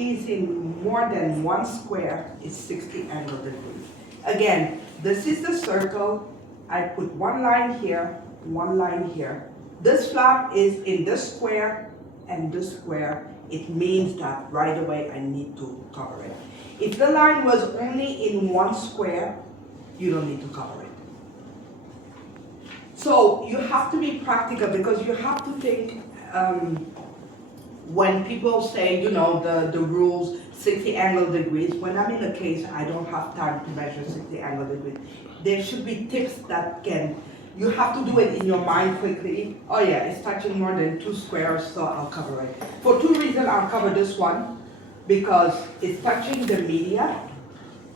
is in more than one square, it's 60 angle degrees. Again, this is the circle. I put one line here, one line here. This flap is in this square and this square. It means that right away I need to cover it. If the line was only in one square, you don't need to cover it. So you have to be practical because you have to think, when people say, you know, the rules, 60 angle degrees, when I'm in a case, I don't have time to measure 60 angle degrees. There should be tips that you have to do it in your mind quickly. Oh yeah, it's touching more than 2 squares, so I'll cover it. For 2 reasons, I'll cover this one, because it's touching the media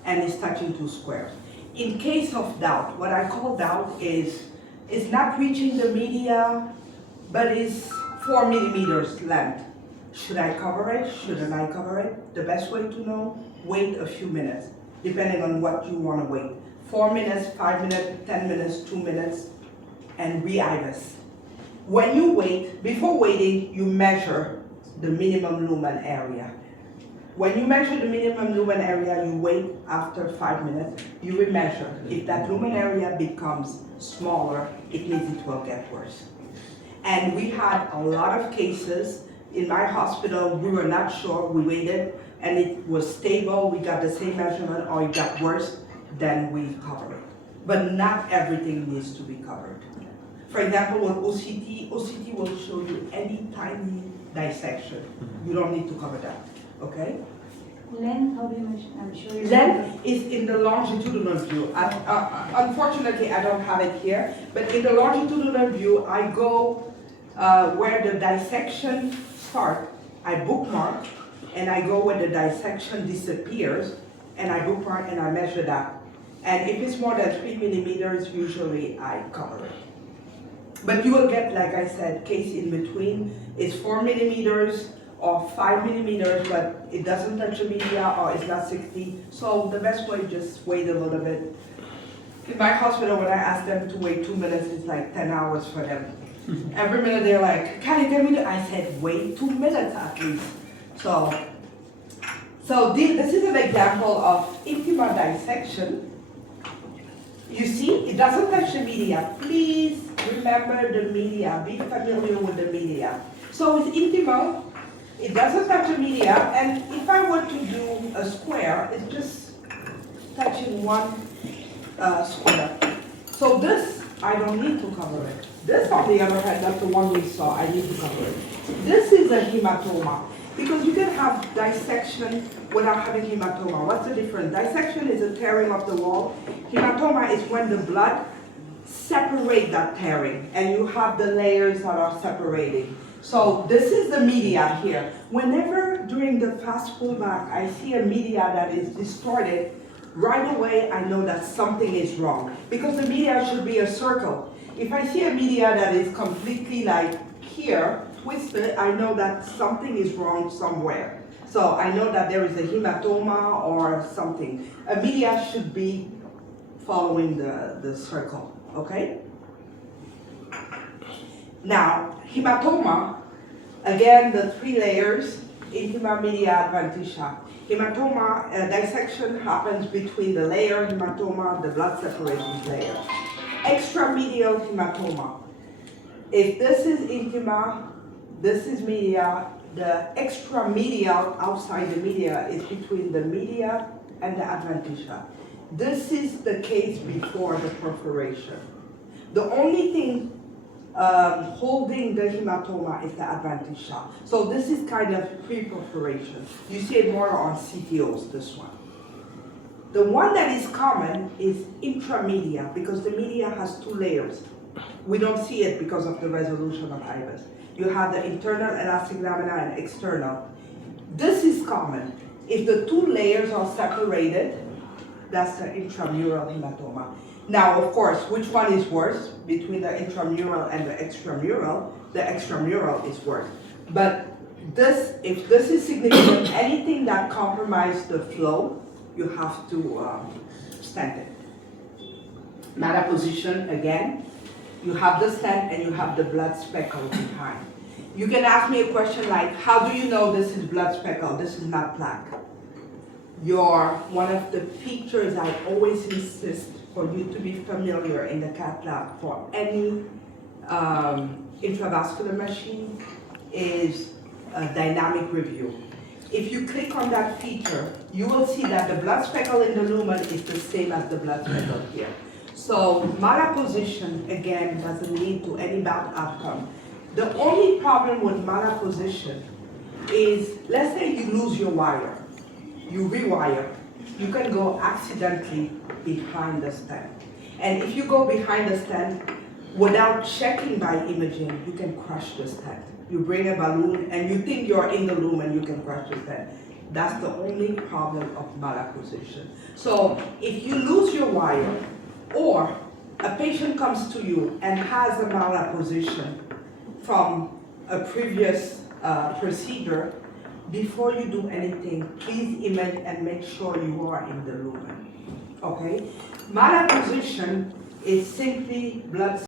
and it's touching 2 squares. In case of doubt, what I call doubt is, it's not reaching the media, but it's 4 millimeters length. Should I cover it? Shouldn't I cover it? The best way to know, wait a few minutes, depending on what you want to wait. 4 minutes, 5 minutes, 10 minutes, 2 minutes, and re-IVUS. When you wait, before waiting, you measure the minimum lumen area. When you measure the minimum lumen area, you wait after 5 minutes, you remeasure. If that lumen area becomes smaller, it means it will get worse. And we had a lot of cases in my hospital. We were not sure, we waited, and it was stable, we got the same measurement, or it got worse, then we cover it. But not everything needs to be covered. For example, with OCT will show you any tiny dissection. You don't need to cover that, okay? Length, how do you measure? I'm sure you Length is in the longitudinal view. Unfortunately, I don't have it here, but in the longitudinal view, I go where the dissection starts, I bookmark, and I go where the dissection disappears, and I bookmark and I measure that. And if it's more than 3 millimeters, usually I cover it. But you will get, like I said, case in between. It's 4 millimeters or 5 millimeters, but it doesn't touch the media, or it's not 60. So the best way, just wait a little bit. In my hospital, when I ask them to wait 2 minutes, it's like 10 hours for them. Every minute they're like, can you get me? I said, wait 2 minutes at least. So this is an example of intima dissection. You see, it doesn't touch the media. Please remember the media. Be familiar with the media. So it's intima. It doesn't touch the media. And if I were to do a square, it's just touching one square. So this, I don't need to cover it. This, on the other hand, that's the one we saw. I need to cover it. This is a hematoma. Because you can have dissection without having hematoma. What's the difference? Dissection is a tearing of the wall. Hematoma is when the blood separates that tearing, and you have the layers that are separating. So this is the media here. Whenever during the fast pullback I see a media that is distorted, right away I know that something is wrong. Because the media should be a circle. If I see a media that is completely like here, twisted, I know that something is wrong somewhere. So I know that there is a hematoma or something. A media should be following the circle, okay? Now, hematoma, again, the 3 layers, intima, media, adventitia. Hematoma, dissection happens between the layer hematoma, the blood separation layer. Extramedial hematoma. If this is intima, this is media, the extramedial outside the media is between the media and the adventitia. This is the case before the perforation. The only thing holding the hematoma is the adventitia. So this is kind of pre-perforation. You see it more on CTOs, this one. The one that is common is intramedia, because the media has 2 layers. We don't see it because of the resolution of IVUS. You have the internal elastic lamina and external. This is common. If the 2 layers are separated, that's the intramural hematoma. Now, of course, which one is worse between the intramural and the extramural? The extramural is worse. But this, if this is significant, anything that compromises the flow, you have to stent it. Meta position again. You have the stent and you have the blood speckle behind. You can ask me a question like, how do you know this is blood speckle? This is not plaque. One of the features I always insist for you to be familiar in the cath lab for any intravascular machine is a dynamic review. If you click on that feature, you will see that the blood speckle in the lumen is the same as the blood speckle here. So malapposition, again, doesn't lead to any bad outcome. The only problem with malapposition is, let's say you lose your wire, you rewire, you can go accidentally behind the stent. And if you go behind the stent, without checking by imaging, you can crush the stent. You bring a balloon and you think you're in the lumen, you can crush the stent. That's the only problem of malapposition. So if you lose your wire, or a patient comes to you and has a malapposition from a previous procedure, before you do anything, please image and make sure you are in the lumen. Okay? Malapposition is simply blood